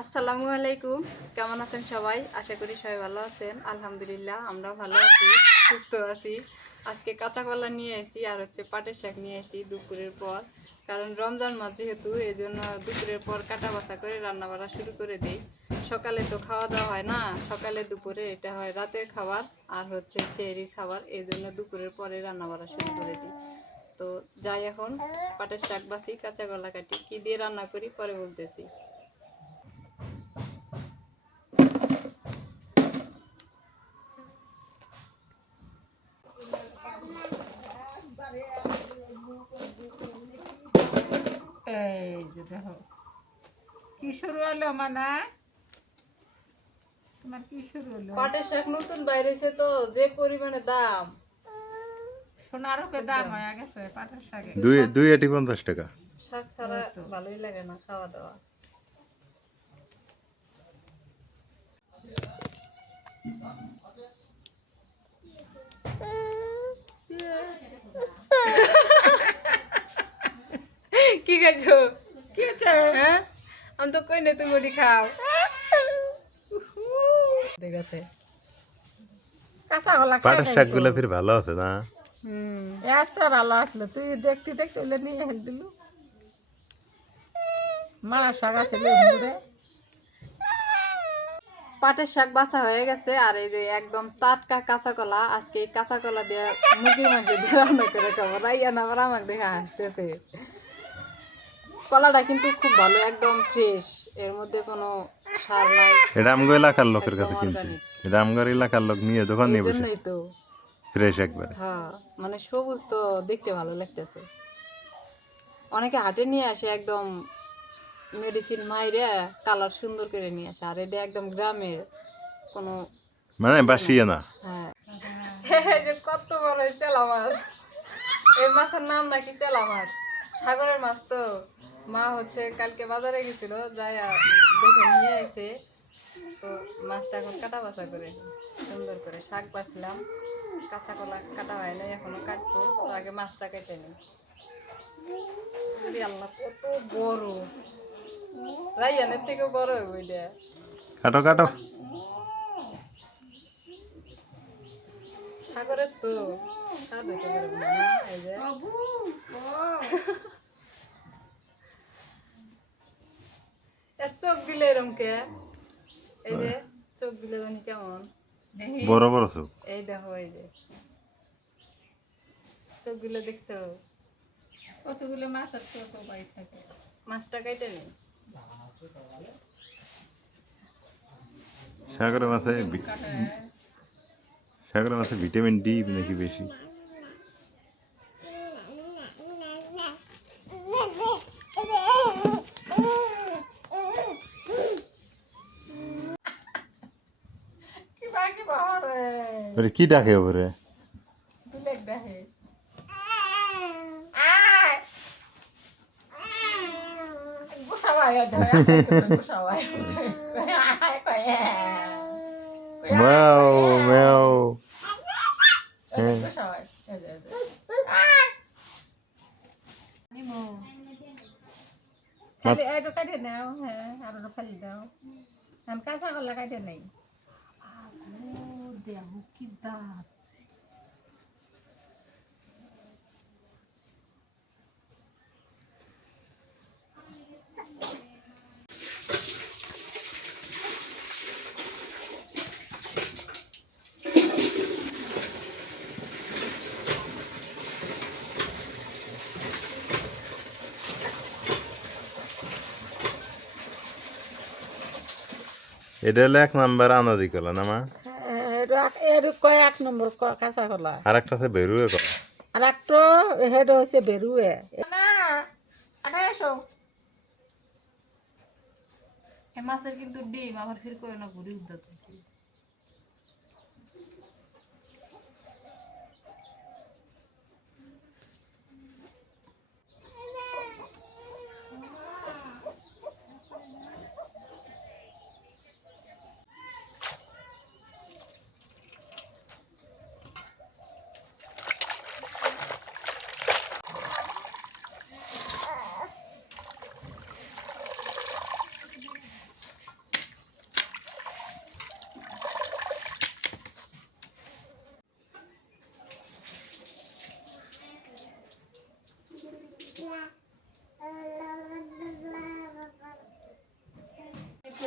আসসালামু আলাইকুম, কেমন আছেন সবাই? আশা করি সবাই ভালো আছেন। আলহামদুলিল্লাহ আমরা ভালো আছি, সুস্থ আছি। আজকে কাঁচা কলা নিয়ে এসেছি আর পাটের শাক নিয়ে এসেছি দুপুরের পর। কারণ রমজান মাস যেহেতু, এই জন্য দুপুরের পর কাটা বাছা করে রান্না বাড়া শুরু করে দিই। সকালে তো খাওয়া দাওয়া হয় না, সকালে দুপুরে এটা হয় রাতের খাবার আর সেহরির খাবার। এই জন্য দুপুরের পরে রান্না বাড়া শুরু করে দিই। তো যাই, এখন পাটের শাক বাছি, কাঁচা কলা কাটি, কী দিয়ে রান্না করি পরে বলতেছি। এই যে দেখো কি শুরু হলো, মানে তোমার কি শুরু হলো? পাটের শাক নতুন বাইর হয়েছে তো, যে পরিমাণে দাম, সোনার উপরে দাম হয়ে গেছে পাটের শাকে। দুই আটি 50 টাকা। শাক ছাড়া ভালোই লাগে না খাওয়া দাওয়া। কি খাইছো? কি হচ্ছে? হ্যাঁ, আমি তো কই না তুমি ওটি খাও। ঠিক আছে। কাঁচা কলা পাটের শাকগুলো ফির ভালো আছে না? আচ্ছা, ভালো আসলো। তুই দেখতে দেখতে ওলে নিয়ে হেল দিলু। মারা শাক আছে মুড়ে। পাটের শাক বাছা হয়ে গেছে, আর এই যে একদম টাটকা কাঁচা কলা। আজকে এই কাঁচা কলা দিয়ে মুরগির মাংস দিয়ে রান্না করে খাবো। রাইয়া না আবার আমাকে দেখা হাসতেছে। কলাটা কিন্তু খুব ভালো, একদম ফ্রেশ, এর মধ্যে কোনো সার নাই। এটা আমগো এলাকার লোকের কাছে একদম কিনছি। organic। এটা আমগো এলাকার লোক নিয়ে দোকান নিয়ে এই বসে জন্যই তো, ফ্রেশ একবারে। হ্যাঁ, মানে সবুজ তো দেখতে ভালো লাগতেছে। অনেকে হাটে নিয়ে আসে একদম মেডিসিন মাইরে কালার সুন্দর করে নিয়ে আসে, আর এটা একদম গ্রামের কোনো। মানে বাসিয়ে না। হ্যাঁ, এই যে কত বড় এই চেলা মাছ। এই মাছের নাম নাকি চেলা মাছ, সাগরের মাছ তো। মা কালকে বাজারে গেছিল, যাই দেখে নিয়ে এসে। তো মাছটা এখন কাটা বাছা করে সুন্দর করে শাক বাছলাম। কাঁচা কলা কাটা হয় না, এখনো কাটবো। তো আগে মাছটা কেটে নিই। আল্লাহ, কত বড়! রাইয়ানের থেকেও বড় হবে ওইটা। কাটো কাটো। সাগরের তো স্বাদ হইতে পারবে না। এই যে এর চোখ দিলে এরম কে? এই যে চোখ দিলে জানি কেমন বড় বড় চোখ। এই দেখো, এই যে চোখ দিলে দেখছো? কতগুলো মাছ আর কত বাই থাকে। মাছটা কেটে নি। সাগরের মাছে ভিটামিন ডি নাকি বেশি। কি বাকি বাবা রে, কি ডাকে ওরে? দুলেক দেখে। ম্যাও ম্যাও। একটু কাটে নাও, হ্যাঁ, আর ফালি দাও। আমি কাঁচা কলা কাটে নাই। দেহ কি দাঁত! এটা হলো 1 নাম্বার আনাজি কলা না মা? এর কয় 1 নম্বর কাঁচা কলা। আর একটা আছে বেরুয়ে কলা। আর একটা হেড হয়েছে বেরুয়ে না। এসো। এই মাছের কিন্তু ডিম আবার ফির করে না ঘুরি উদ্ধার।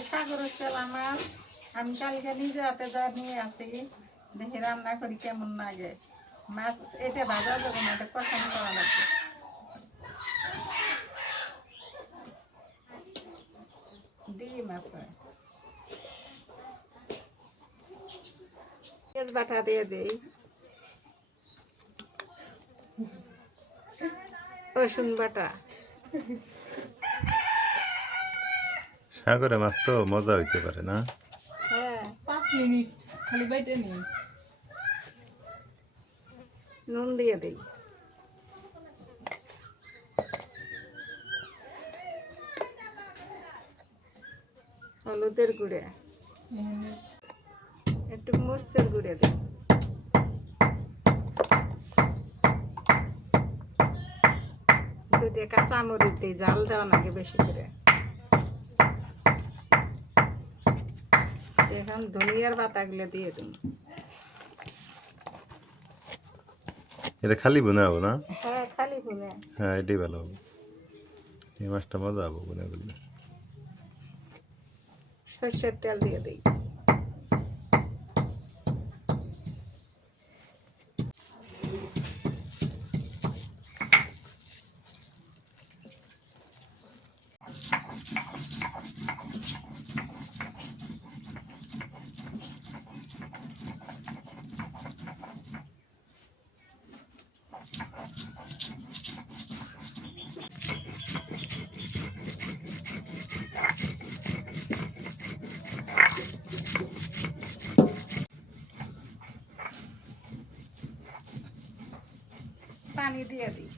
যে সাগর হচ্ছে আমার, আমি কালকে নিজে হাতে যা নিয়ে আসি, দেখি রান্না করি কেমন লাগে। মাছ এটা ভাজা যাবে না, এটা কষানো করা লাগবে। ডিম আছে, পেঁয়াজ বাটা দিয়ে দেই, রসুন বাটা। সাগরে মাছ তো মজা হইতে পারে না? হ্যাঁ, 5 মিনিট খালি বাইটে নি। নুন দিয়ে দেই, হলুদের গুঁড়ে, একটু মরিচের গুঁড়ে দিই, দুটো কাঁচামরিচ দিই, জাল দেওয়া লাগে বেশি করে। এখন ধনিয়ার পাতাগুলো দিয়ে দিই। এটা খালি বোনা হবো না? হ্যাঁ, খালি ভুনে। হ্যাঁ, এটাই ভালো হবে। এই মাছটা মজা হবো বোনা করলে। সর্ষের তেল দিয়ে দিই, পানি দিয়ে দিই।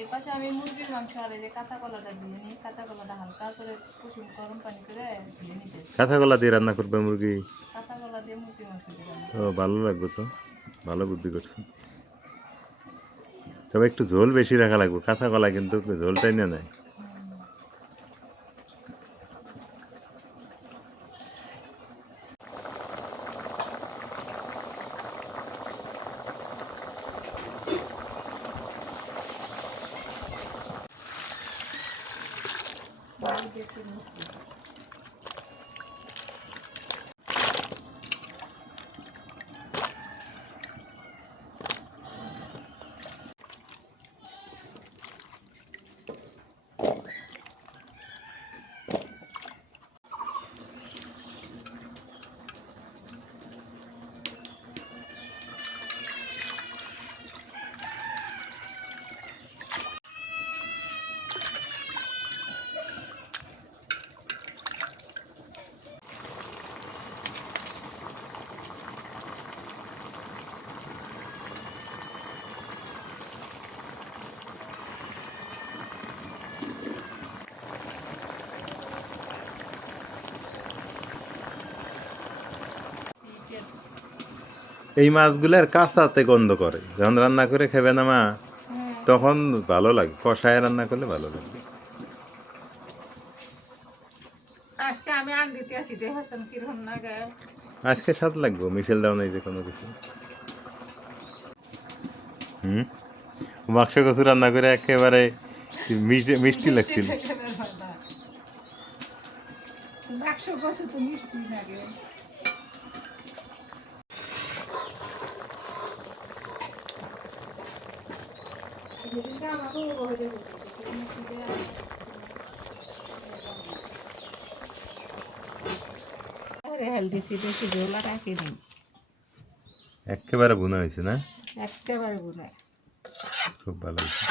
এর পাশে আমি মুরগির মাংস আর এই যে কাঁচা কলাটা দিয়ে নিই। কাঁচা কলাটা হালকা করে কুসুম গরম পানি করে ধুয়ে নিতে। কাঁথা কলা দিয়ে রান্না করবে মুরগি? কাঁচা কলা দিয়ে মুরগির মাংস দিয়ে রান্না। ও, ভালো লাগবে তো, ভালো বুদ্ধি করছে। তবে একটু ঝোল বেশি রাখা লাগবে, কাঁথা কলা কিন্তু ঝোলটাই না নেয়। এই মাছগুলার কাঁচাতে গন্ধ করে, যখন রান্না করে খাবে না মা তখন ভালো লাগে, কষায় রান্না করলে ভালো লাগে। আজকে আমি আন দিতে আসি, দেখেছেন কিরকম লাগে। আজকে স্বাদ লাগবে, মিশেল দাও নাই যে কোনো কিছু। মাংস কচু রান্না করে একেবারে মিষ্টি মিষ্টি লাগছিল। বাক্স বসে তো মিষ্টি লাগে। হেলদি বেশি ঝোলা রাখিনি, একেবারে বোনা হয়েছে না? একেবারে বুনে। খুব ভালো হয়েছে।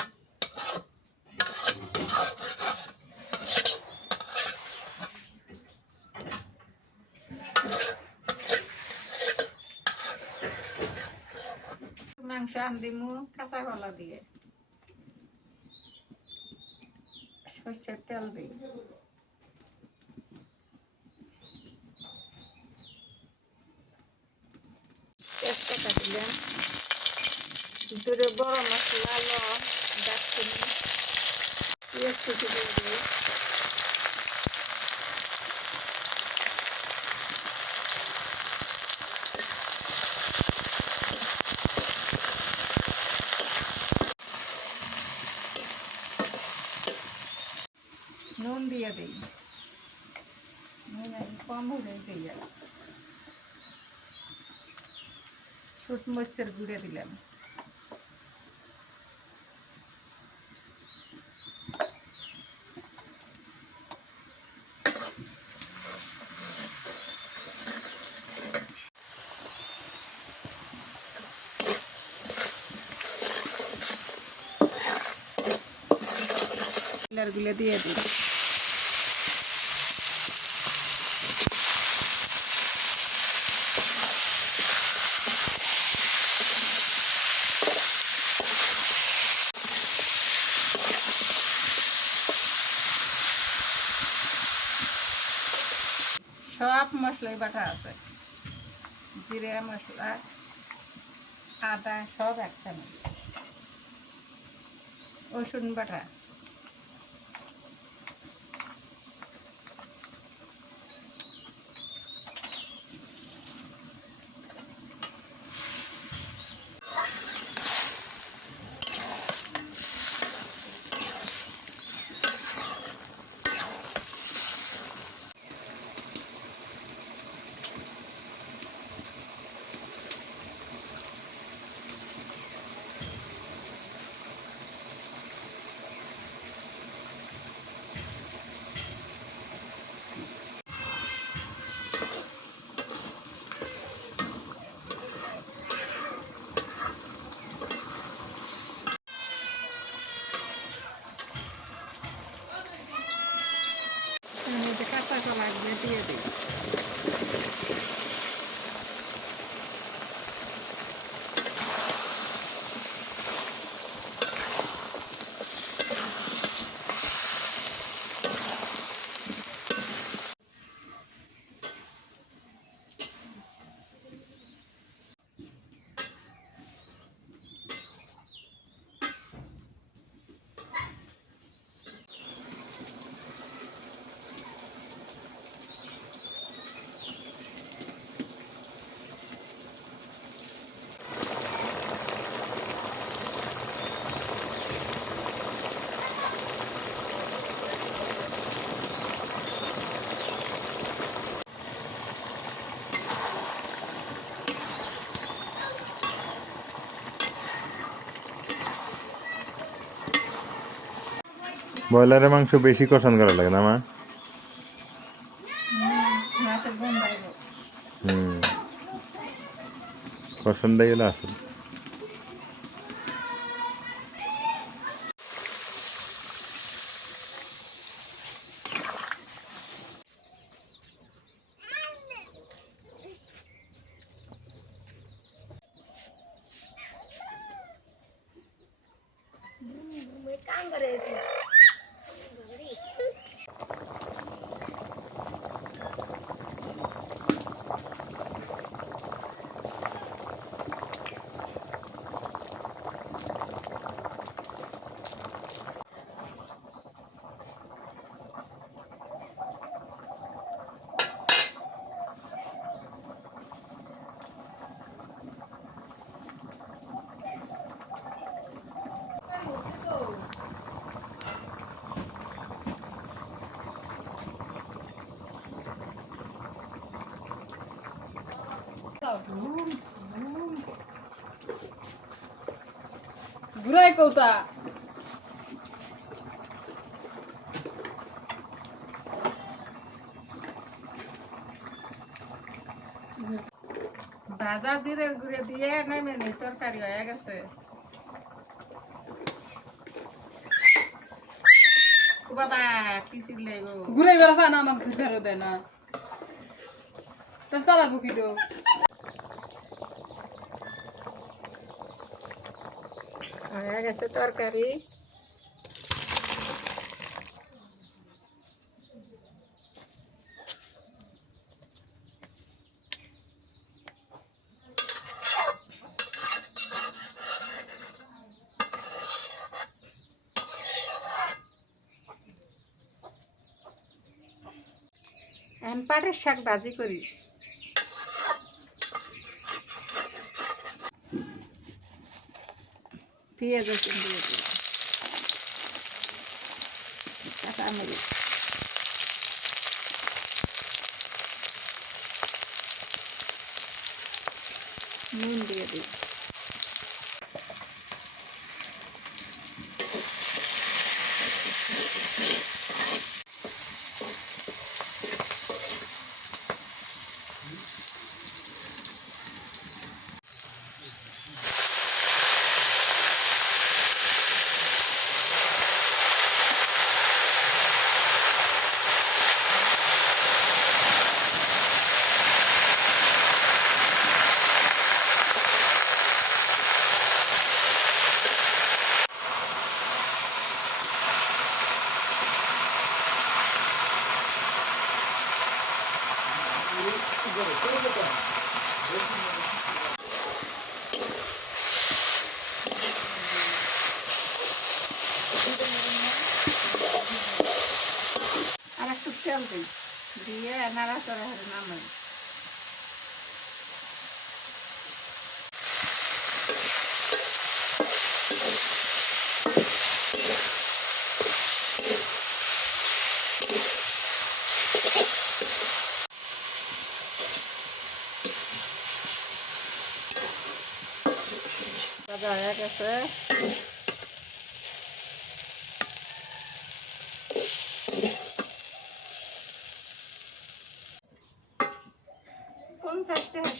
মাংস আনদিমু কাঁচা কলা দিয়ে সরষের তেল দিই তেজপাতা দিলাম ভিতরে বড় মশলা লং দারচিনি পেঁয়াজ কুচি দিয়ে দিই নুন দিয়ে দিই নুন কম হলে দিয়ে শুট মরিচের গুঁড়ে দিলাম গুলো দিয়ে দিই সব মশলাই বাটা আছে জিরে মশলা আদা সব একখানে রসুন বাটা কাঁচা কলা দিয়ে দিই ব্রয়লারের মাংস বেশি কষান করা লাগে না মা? হুম, কষানটাই হলো আসল। ঘুরাই কৌতা ভাজা জিরের গুঁড়ে দিয়ে নেমে নেই তরকারি হয়ে গেছে ও বাবা কি চিল্লাই গো ঘুরাই বেড়া ফান আমাকে ফেরো দেয় না তাহলে চালাবো কিটো হয়ে গেছে তরকারি। এখন পাটের শাক ভাজি করি। পেঁয়াজ রসুন দিয়ে দিই, কাঁচামরিচ, নুন দিয়ে দিই। আর একটু তেল দিই, দিয়ে নাড়াচাড়া হারে নামাই। ভাজা হয়ে গেছে।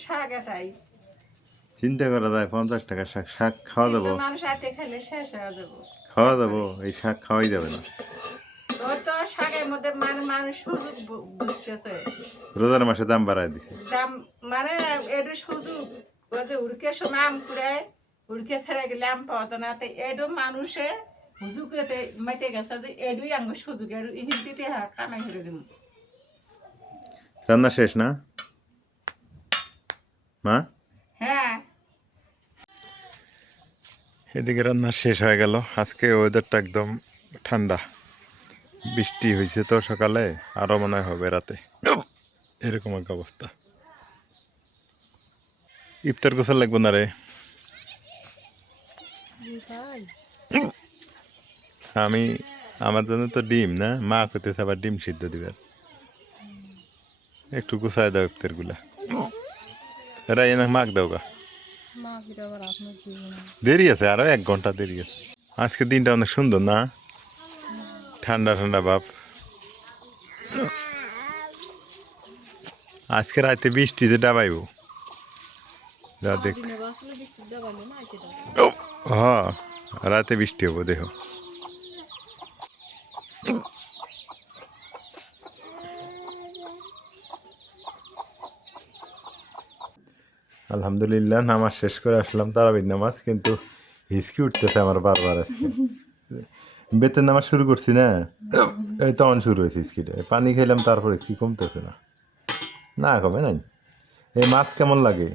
শাক এটাই চিন্তা করা যায় 50 টাকা শাক শাক খাওয়া যাবো, মানুষ হাতে খেলে শেষ হয়ে যাবো। খাওয়া যাবো, এই শাক খাওয়াই যাবে না। ওই তো শাকের মধ্যে মানুষ সুযোগ বুঝতেছে, রোজার মাসে দাম বাড়ায় দিছে। দাম মানে এটু সুযোগ, ওই যে উড়কে সময় আম কুড়ে উড়কে ছেড়ে গেলে আম পাওয়া না, তো এটু মানুষে হুজুকেতে মেতে গেছে যে এডুই আঙ্গ সুযোগ, এডু ইহিতে কামাই করে দিব। রান্না শেষ না মা? হ্যাঁ, এদিকে রান্না শেষ হয়ে গেল। আজকে ওয়েদারটা একদম ঠান্ডা, বৃষ্টি হয়েছে তো সকালে, আরো মনে হয় হবে রাতে, এরকম এক অবস্থা। ইফতার গোসল লাগবো না রে? আমি আমার জন্য তো ডিম না, মা করতেছে আবার ডিম সিদ্ধ দিবার, একটু গুছায় দাও ইফতার গুলা। এরা এনে মাখ দাও গা, দেরি আছে, আরো 1 ঘন্টা দেরি আছে। আজকে দিনটা অনেক সুন্দর না, ঠান্ডা ঠান্ডা ভাব। আজকে রাতে বৃষ্টিতে ডাবাইব, যা দেখ। হ্যাঁ, রাতে বৃষ্টি হবো দেখো। আলহামদুলিল্লাহ নামাজ শেষ করে আসলাম, তারাবির নামাজ, কিন্তু হিসকি উঠতেছে আমার বারবার। আজকে বেতের নামাজ শুরু করছি না, এই তখন শুরু হয়েছে হিসকিটা। পানি খেলাম তারপরে কি কমতেছে না, না কমে নাই। এই মাছ কেমন লাগে?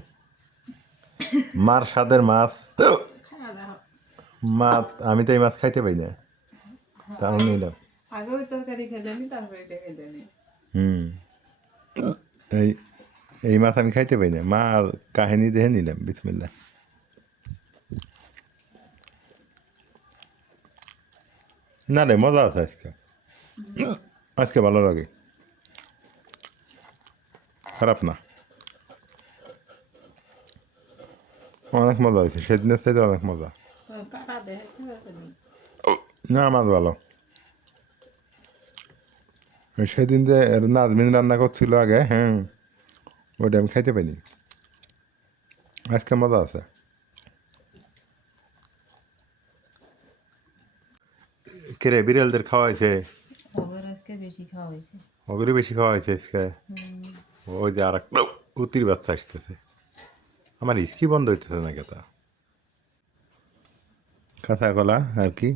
মার স্বাদের মাছ, মাছ আমি তো এই মাছ খাইতে পাই না, তাও নিলাম। আগে ওই তরকারি খেলেনি, তারপরে এটা খেলেনি। এই এই মাছ আমি খাইতে পাই না, মা আর কাহিনী দেখে নিলাম। বিসমিল্লাহ। না রে, মজা আছে আজকে, আজকে ভালো লাগে, খারাপ না, অনেক মজা হয়েছে, সেদিনের সাথে অনেক মজা। না, মাছ ভালো। সেদিন যে নাজমিন রান্না করছিল আগে, হ্যাঁ, ওইটা আমি খাইতে পাইনি, আজকে মজা আছে। কেরে বিড়ালদের খাওয়াইছে? ওগুলো বেশি খাওয়া হয়েছে আজকে। ওই যে আর একটা উতির বাচ্চা আসতেছে, আমার ইস্কি বন্ধ হইতেছে না, কেতা কাঁচা কলা আর কি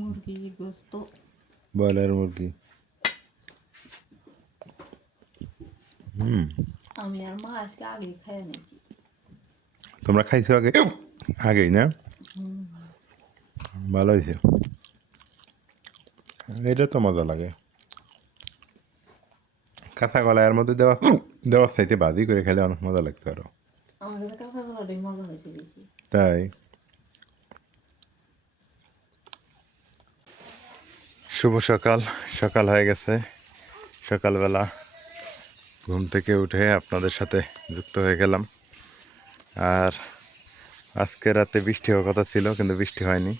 মুরগির গোস্ত। ব্রয়লার মুরগি। আমি আর মা আজকে আগেই খেয়ে নিয়েছি। তোমরা খাইছো আগে? আগেই না? ভালো হয়েছে। এটা তো মজা লাগে। কাঁচা কলা এর মধ্যে দেওয়া দেওয়ার চাইতে ভাজি করে খেলে অনেক মজা লাগতো আরো। আমার কাছে কাঁচা কলাটাই মজা হয়েছে বেশি। তাই শুভ সকাল, সকাল হয়ে গেছে। সকালবেলা ঘুম থেকে উঠে আপনাদের সাথে যুক্ত হয়ে গেলাম। আর আজকে রাতে বৃষ্টি হওয়ার কথা ছিল, কিন্তু বৃষ্টি হয়নি।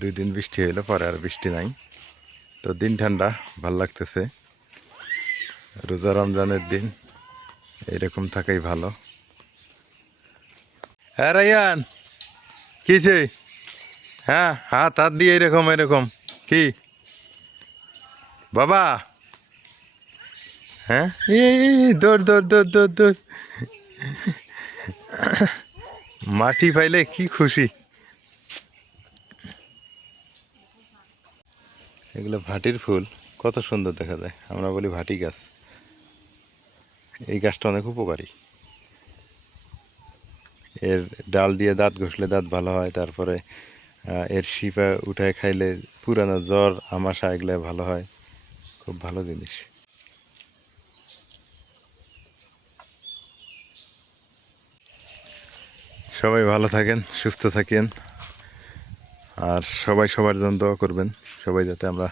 2 দিন বৃষ্টি হইলো, পরে আর বৃষ্টি নাই। তো দিন ঠান্ডা, ভাল লাগতেছে। রোজা রমজানের দিন এরকম থাকাই ভালো। হ্যাঁ রাইয়ান, কিছে? হ্যাঁ, হাত হাত দিয়ে এরকম এরকম কি বাবা? হ্যাঁ, দৌড় দৌড় দৌড় দৌড় দৌড়। মাটি পাইলে কি খুশি। এগুলো ভাটির ফুল, কত সুন্দর দেখা যায়। আমরা বলি ভাটি গাছ। এই গাছটা অনেক উপকারী। এর ডাল দিয়ে দাঁত ঘষলে দাঁত ভালো হয়। তারপরে এর শিপা উঠায় খাইলে পুরানো জ্বর আমাশা এগুলো ভালো হয়। খুব ভালো জিনিস। সবাই ভালো থাকেন, সুস্থ থাকেন, আর সবাই সবার জন্য দোয়া করবেন। সবাই যাতে আমরা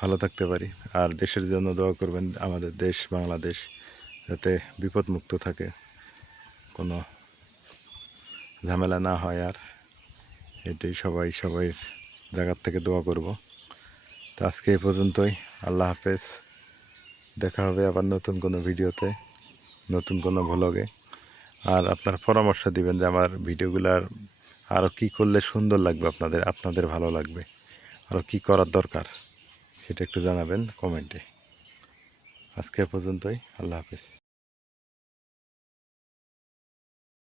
ভালো থাকতে পারি। আর দেশের জন্য দোয়া করবেন, আমাদের দেশ বাংলাদেশ যাতে বিপদমুক্ত থাকে, কোনো ঝামেলা না হয়। আর এটাই সবাই সবাই জায়গার থেকে দোয়া করব। তো আজকে এই পর্যন্তই। আল্লাহ হাফেজ। দেখা হবে আবার নতুন কোনো ভিডিওতে, নতুন কোনো ভ্লগে। আর আপনার পরামর্শ দিবেন যে আমার ভিডিওগুলার আরও কী করলে সুন্দর লাগবে, আপনাদের ভালো লাগবে, আরও কী করার দরকার সেটা একটু জানাবেন কমেন্টে। আজকে এ পর্যন্তই। আল্লাহ হাফেজ।